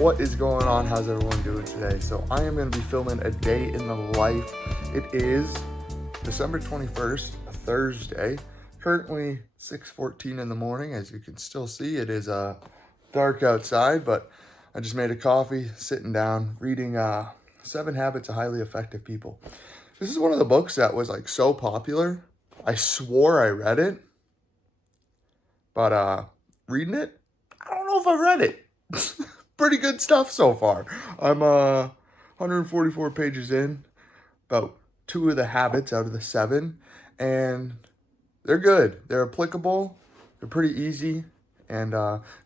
What is going on? How's everyone doing today? So I am going to be filming a day in the life. It is December 21st, a Thursday. Currently 6:14 in the morning. As you can still see, it is dark outside, but I just made a coffee, sitting down, reading 7 Habits of Highly Effective People. This is one of the books that was like so popular. I swore I read it, but reading it, I don't know if I read it. Pretty good stuff so far. I'm 144 pages in, about 2 of the habits out of the 7, and they're good. They're applicable. They're pretty easy, and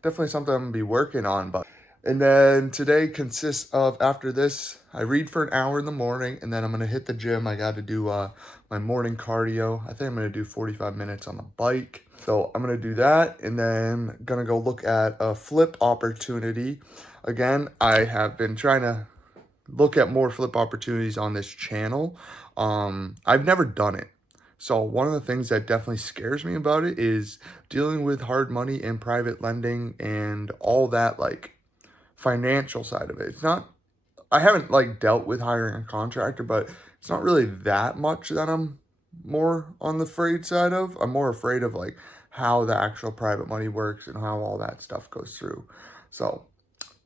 definitely something I'm gonna be working on. And then today consists of, after this, I read for an hour in the morning, and then I'm gonna hit the gym. I got to do my morning cardio. I think I'm gonna do 45 minutes on the bike. So I'm gonna do that, and then gonna go look at a flip opportunity. Again, I have been trying to look at more flip opportunities on this channel. I've never done it. So one of the things that definitely scares me about it is dealing with hard money and private lending and all that, like, financial side of it. It's not, I haven't like dealt with hiring a contractor, but it's not really that much that I'm more on the afraid side of. I'm more afraid of like how the actual private money works and how all that stuff goes through. So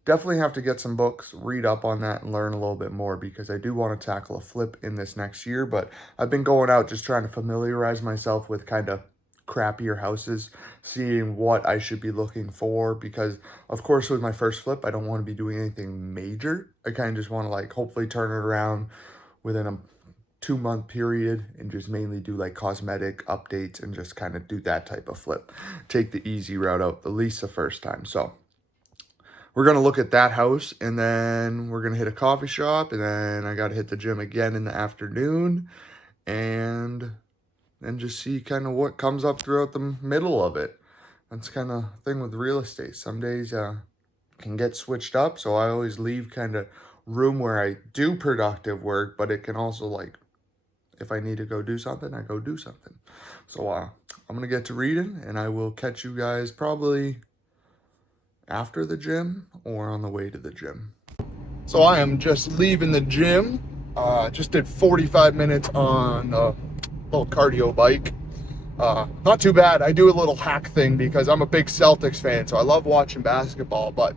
definitely have to get some books, read up on that, and learn a little bit more, because I do want to tackle a flip in this next year. But I've been going out just trying to familiarize myself with kind of crappier houses, seeing what I should be looking for, because of course with my first flip, I don't want to be doing anything major. I kind of just want to like hopefully turn it around within a 2-month period and just mainly do like cosmetic updates and just kind of do that type of flip. Take the easy route out, at least the first time. So we're going to look at that house, and then we're going to hit a coffee shop, and then I got to hit the gym again in the afternoon, and then just see kind of what comes up throughout the middle of it. That's kind of thing with real estate. Some days can get switched up, so I always leave kind of room where I do productive work, but it can also, like, if I need to go do something, I go do something. So I'm going to get to reading, and I will catch you guys probably after the gym or on the way to the gym. So I am just leaving the gym. Just did 45 minutes on a little cardio bike. Not too bad. I do a little hack thing because I'm a big Celtics fan, so I love watching basketball, but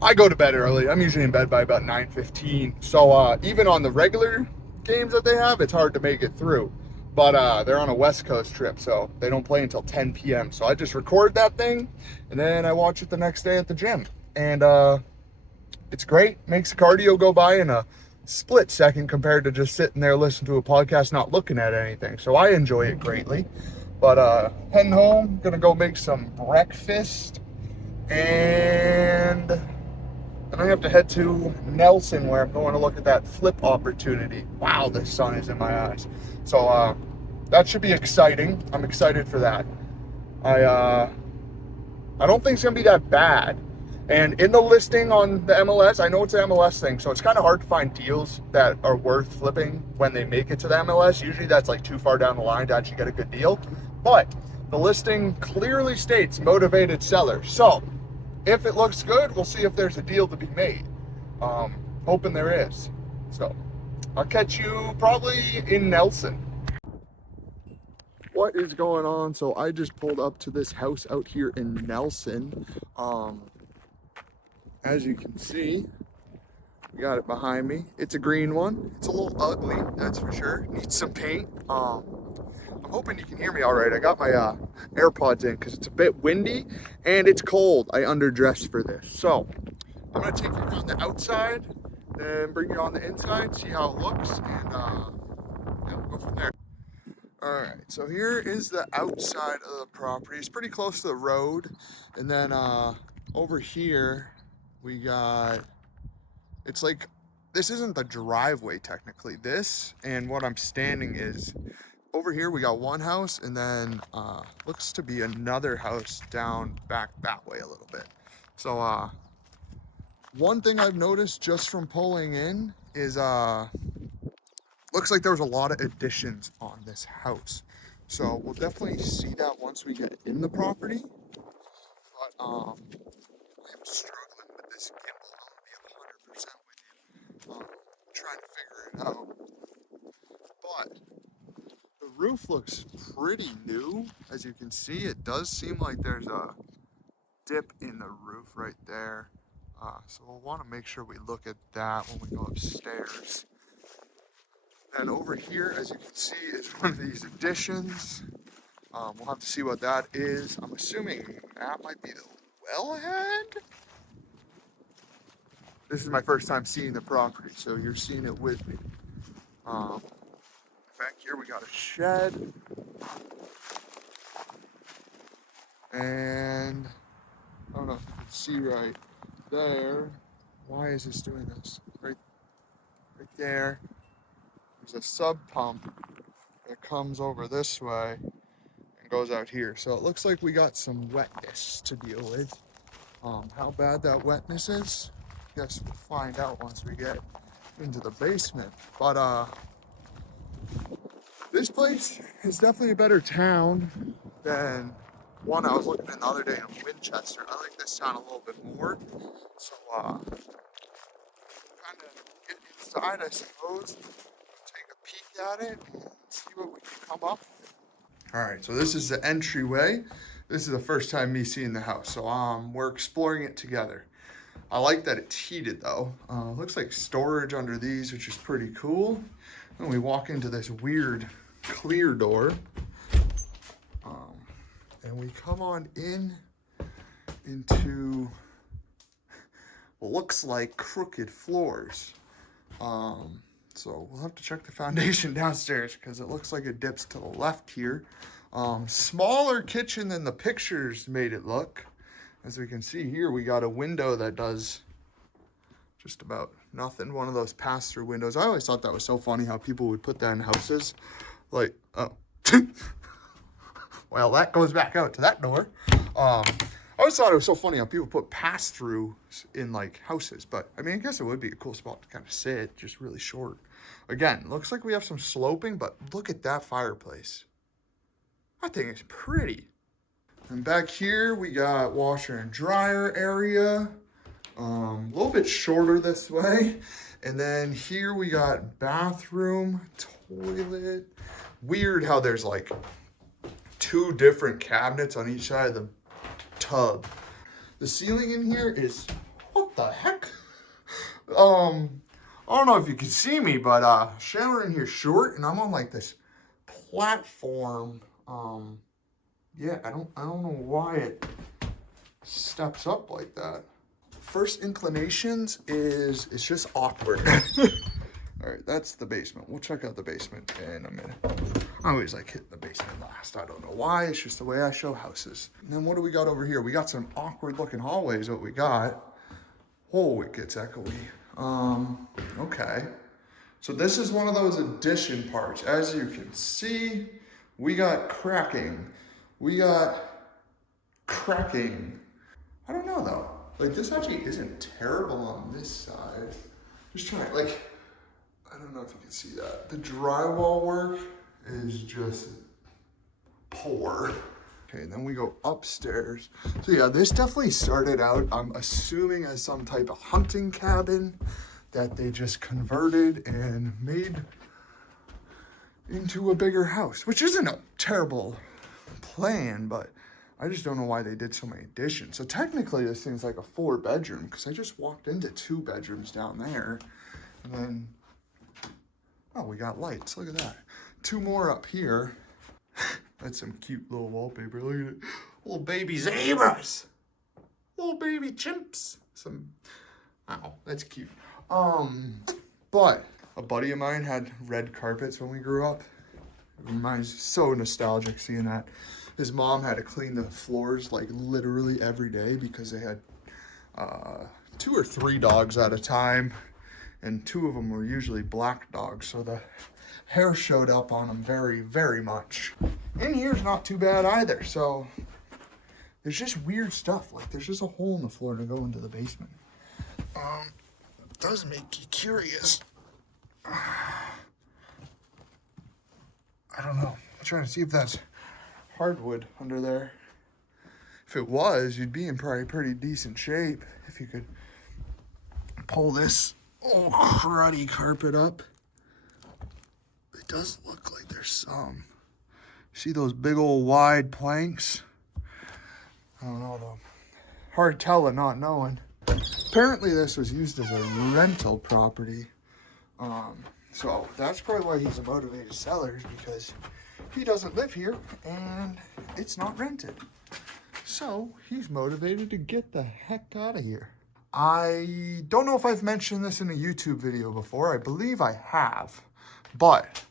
I go to bed early. I'm usually in bed by about 9:15. So even on the regular games that they have, it's hard to make it through. But they're on a West Coast trip, so they don't play until 10 p.m. So I just record that thing, and then I watch it the next day at the gym. And it's great. Makes the cardio go by in a split second compared to just sitting there listening to a podcast, not looking at anything. So I enjoy it greatly. But heading home, gonna go make some breakfast, and then I have to head to Nelson, where I'm going to look at that flip opportunity. Wow, the sun is in my eyes. So that should be exciting. I'm excited for that. I don't think it's gonna be that bad. And in the listing on the MLS, I know it's an MLS thing, so it's kind of hard to find deals that are worth flipping when they make it to the MLS. Usually that's like too far down the line to actually get a good deal. But the listing clearly states motivated seller. So if it looks good, we'll see if there's a deal to be made. Hoping there is. So I'll catch you probably in Nelson. What is going on? So I just pulled up to this house out here in Nelson. As you can see, we got it behind me. It's a green one. It's a little ugly, that's for sure. Needs some paint. I'm hoping you can hear me all right. I got my AirPods in because it's a bit windy and it's cold. I underdressed for this. So I'm gonna take you around the outside, then bring you on the inside, see how it looks, and yeah, we'll go from there. All right, so here is the outside of the property. It's pretty close to the road. And then over here, we got, it's like, this isn't the driveway technically. This and what I'm standing is, over here we got one house, and then looks to be another house down back that way a little bit. So one thing I've noticed just from pulling in is looks like there was a lot of additions on this house. So we'll definitely see that once we get in the property. But I'm struggling with this out. But the roof looks pretty new. As you can see, it does seem like there's a dip in the roof right there. So we'll want to make sure we look at that when we go upstairs. And over here, as you can see, is one of these additions. We'll have to see what that is. I'm assuming that might be the wellhead. This is my first time seeing the property, so you're seeing it with me. Back here we got a shed. And I don't know if you can see right there. Why is this doing this? Right there. There's a sub pump that comes over this way and goes out here. So it looks like we got some wetness to deal with. How bad that wetness is, I guess we'll find out once we get into the basement. But this place is definitely a better town than one I was looking at the other day in Winchester. I like this town a little bit more. So kind of get inside, I suppose, take a peek at it and see what we can come up with. All right, so this is the entryway. This is the first time me seeing the house, so we're exploring it together. I like that it's heated though. Looks like storage under these, which is pretty cool. And we walk into this weird clear door. And we come on into what looks like crooked floors. So we'll have to check the foundation downstairs because it looks like it dips to the left here. Smaller kitchen than the pictures made it look. As we can see here, we got a window that does just about nothing. One of those pass-through windows. I always thought that was so funny how people would put that in houses. Like, oh. Well, that goes back out to that door. I always thought it was so funny how people put pass-throughs in like houses, but I mean, I guess it would be a cool spot to kind of sit, just really short. Again, looks like we have some sloping, but look at that fireplace. That thing is pretty. And back here, we got washer and dryer area. A little bit shorter this way. And then here we got bathroom, toilet. Weird how there's like 2 different cabinets on each side of the tub. The ceiling in here is, what the heck? I don't know if you can see me, but shower in here short, and I'm on like this platform. Yeah, I don't know why it steps up like that. First inclinations is it's just awkward. All right, that's the basement. We'll check out the basement in a minute. I always like hitting the basement last. I don't know why. It's just the way I show houses. And then what do we got over here? We got some awkward looking hallways. What we got? Oh, it gets echoey. Okay. So this is one of those addition parts. As you can see, we got cracking. We got cracking. I don't know though. Like this actually isn't terrible on this side. Just trying, like, I don't know if you can see that. The drywall work is just poor. Okay, then we go upstairs. So yeah, this definitely started out, I'm assuming, as some type of hunting cabin that they just converted and made into a bigger house, which isn't a terrible plan, but I just don't know why they did so many additions. So technically this thing's like a 4-bedroom because I just walked into 2 bedrooms down there. And then, oh, we got lights. Look at that. 2 more up here. That's some cute little wallpaper. Look at it. Little baby zebras. Little baby chimps. Oh, that's cute. But a buddy of mine had red carpets when we grew up. Mine's so nostalgic seeing that. His mom had to clean the floors like literally every day because they had 2 or 3 dogs at a time. And 2 of them were usually black dogs. So the hair showed up on them very, very much. In here's not too bad either. So there's just weird stuff. Like there's just a hole in the floor to go into the basement. It does make you curious. I don't know. I'm trying to see if that's hardwood under there. If it was, you'd be in probably pretty decent shape if you could pull this old cruddy carpet up. It does look like there's some. See those big old wide planks? I don't know though. Hard telling, not knowing. Apparently this was used as a rental property. So that's probably why he's a motivated seller, is because he doesn't live here and it's not rented. So he's motivated to get the heck out of here. I don't know if I've mentioned this in a YouTube video before. I believe I have, but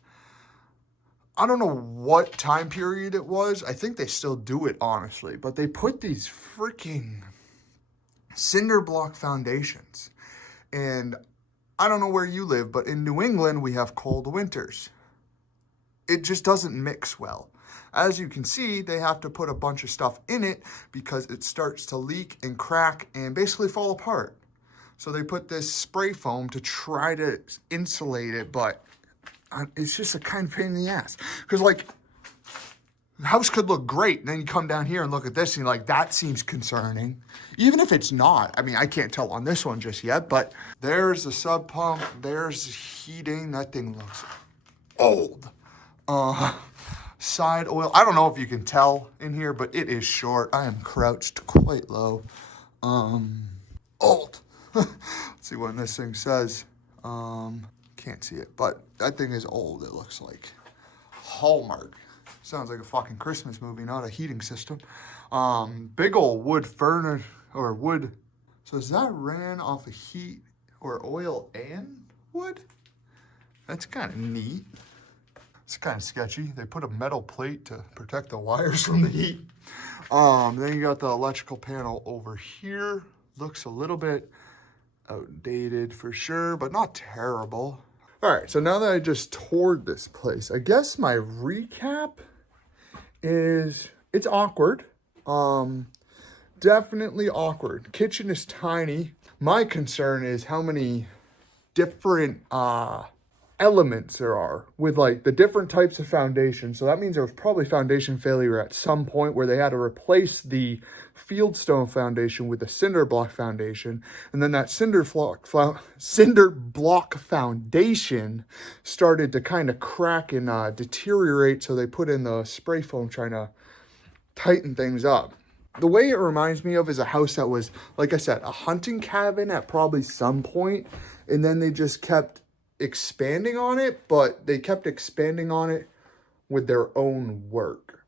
I don't know what time period it was. I think they still do it, honestly, but they put these freaking cinder block foundations. And I don't know where you live, but in New England, we have cold winters. It just doesn't mix well. As you can see, they have to put a bunch of stuff in it because it starts to leak and crack and basically fall apart. So they put this spray foam to try to insulate it, but it's just a kind of pain in the ass. Because like, the house could look great, and then you come down here and look at this and you're like, that seems concerning. Even if it's not. I mean, I can't tell on this one just yet, but there's the sub pump, there's heating. That thing looks old. Side oil. I don't know if you can tell in here, but it is short. I am crouched quite low. Old. Let's see what this thing says. Can't see it, but that thing is old, it looks like. Hallmark. Sounds like a fucking Christmas movie, not a heating system. Big old wood furnace, or wood. So is that ran off of heat or oil and wood? That's kind of neat. It's kind of sketchy. They put a metal plate to protect the wires from the heat. Then you got the electrical panel over here. Looks a little bit outdated for sure, but not terrible. All right, so now that I just toured this place, I guess my recap is it's awkward. Definitely awkward. Kitchen is tiny. My concern is how many different elements there are with like the different types of foundation. So that means there was probably foundation failure at some point where they had to replace the fieldstone foundation with the cinder block foundation, and then that cinder block foundation started to kind of crack and deteriorate, so they put in the spray foam trying to tighten things up. The way it reminds me of is a house that was, like I said, a hunting cabin at probably some point, and then they just kept expanding on it, but they kept expanding on it with their own work.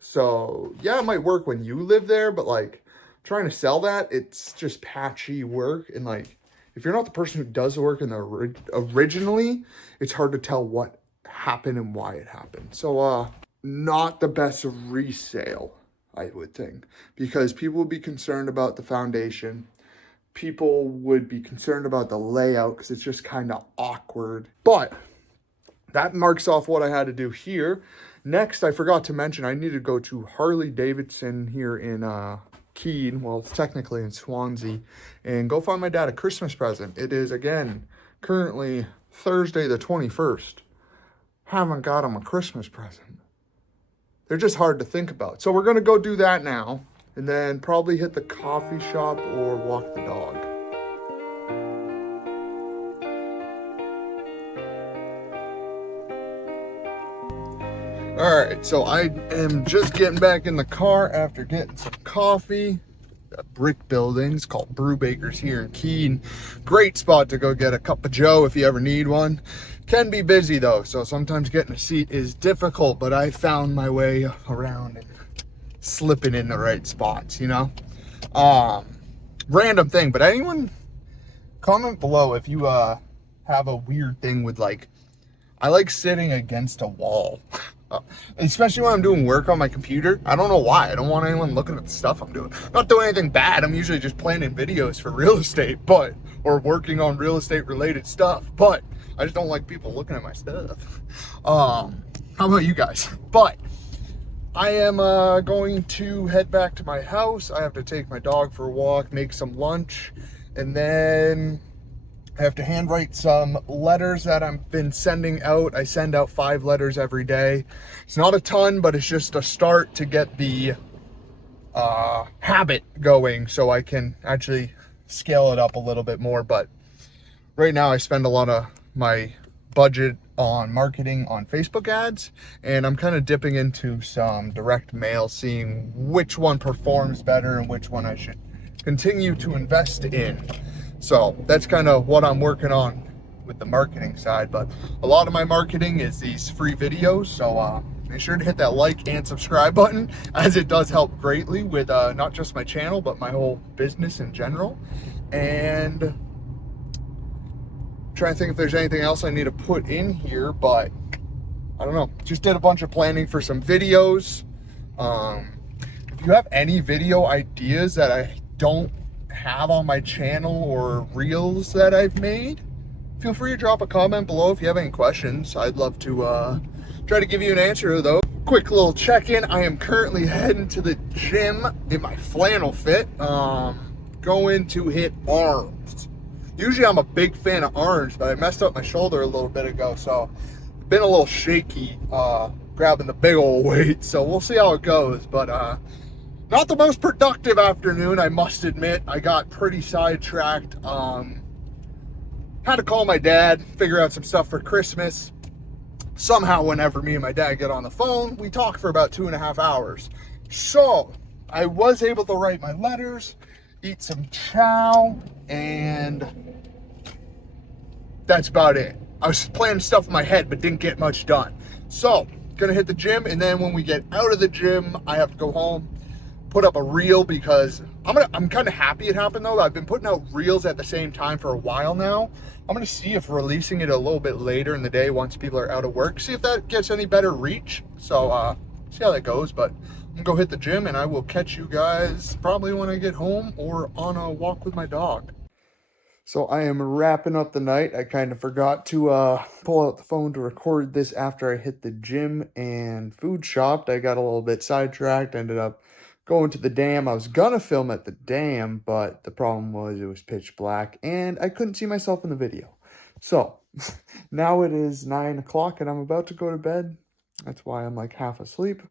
So yeah, it might work when you live there, but like trying to sell that, it's just patchy work. And like, if you're not the person who does the work in the originally, it's hard to tell what happened and why it happened. So not the best resale, I would think, because people would be concerned about the foundation. People would be concerned about the layout because it's just kind of awkward. But that marks off what I had to do here. Next, I forgot to mention, I need to go to Harley Davidson here in Keene. Well, it's technically in Swansea. And go find my dad a Christmas present. It is, again, currently Thursday the 21st. Haven't got him a Christmas present. They're just hard to think about. So we're going to go do that now. And then probably hit the coffee shop or walk the dog. All right, so I am just getting back in the car after getting some coffee. A brick buildings called Brewbaker's here in Keene. Great spot to go get a cup of joe if you ever need one. Can be busy though, so sometimes getting a seat is difficult, but I found my way around and slipping in the right spots, you know. Random thing, but anyone comment below if you have a weird thing with like, I like sitting against a wall. Especially when I'm doing work on my computer. I don't know why. I don't want anyone looking at the stuff I'm doing. I'm not doing anything bad. I'm usually just planning videos for real estate, or working on real estate related stuff, but I just don't like people looking at my stuff. How about you guys? But I am going to head back to my house. I have to take my dog for a walk, make some lunch, and then I have to handwrite some letters that I've been sending out. I send out 5 letters every day. It's not a ton, but it's just a start to get the habit going so I can actually scale it up a little bit more. But right now I spend a lot of my budget on marketing on Facebook ads, and I'm kind of dipping into some direct mail, seeing which one performs better and which one I should continue to invest in. So that's kind of what I'm working on with the marketing side, but a lot of my marketing is these free videos, so make sure to hit that like and subscribe button, as it does help greatly with not just my channel but my whole business in general. And I'm trying to think if there's anything else I need to put in here, but I don't know. Just did a bunch of planning for some videos. If you have any video ideas that I don't have on my channel or reels that I've made, feel free to drop a comment below if you have any questions. I'd love to try to give you an answer to those. Quick little check-in. I am currently heading to the gym in my flannel fit, going to hit arms. Usually I'm a big fan of arms, but I messed up my shoulder a little bit ago, so been a little shaky grabbing the big old weight, so we'll see how it goes. But not the most productive afternoon, I must admit. I got pretty sidetracked. Had to call my dad, figure out some stuff for Christmas. Somehow, whenever me and my dad get on the phone, we talk for about 2.5 hours. So I was able to write my letters, eat some chow, and that's about it. I was planning stuff in my head, but didn't get much done. So, gonna hit the gym, and then when we get out of the gym, I have to go home, put up a reel, because I'm kind of happy it happened though. I've been putting out reels at the same time for a while now. I'm gonna see if releasing it a little bit later in the day once people are out of work, see if that gets any better reach. So, see how that goes, but I'm gonna go hit the gym, and I will catch you guys probably when I get home or on a walk with my dog. So I am wrapping up the night. I kind of forgot to pull out the phone to record this after I hit the gym and food shopped. I got a little bit sidetracked, ended up going to the dam. I was gonna film at the dam, but the problem was it was pitch black and I couldn't see myself in the video. So now it is 9 o'clock and I'm about to go to bed. That's why I'm like half asleep.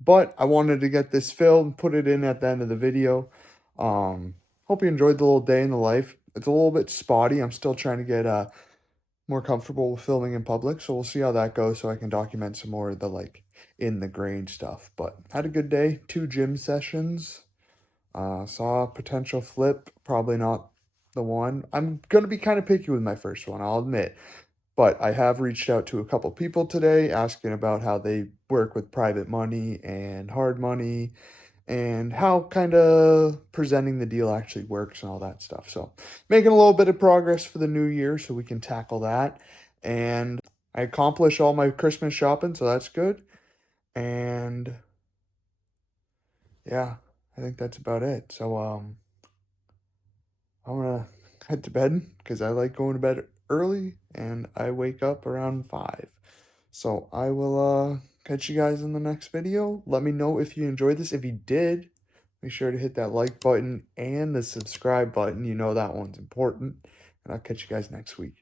But I wanted to get this filmed, put it in at the end of the video. Hope you enjoyed the little day in the life. It's a little bit spotty. I'm still trying to get more comfortable with filming in public, so we'll see how that goes so I can document some more of the like in the grain stuff. But had a good day. 2 gym sessions. Saw a potential flip. Probably not the one. I'm gonna be kind of picky with my first one, I'll admit. But I have reached out to a couple people today asking about how they work with private money and hard money, and how kind of presenting the deal actually works and all that stuff. So making a little bit of progress for the new year so we can tackle that. And I accomplished all my Christmas shopping, so that's good. And yeah, I think that's about it. So I'm gonna head to bed because I like going to bed early and I wake up around 5. So I will catch you guys in the next video. Let me know if you enjoyed this. If you did, make sure to hit that like button and the subscribe button. You know that one's important. And I'll catch you guys next week.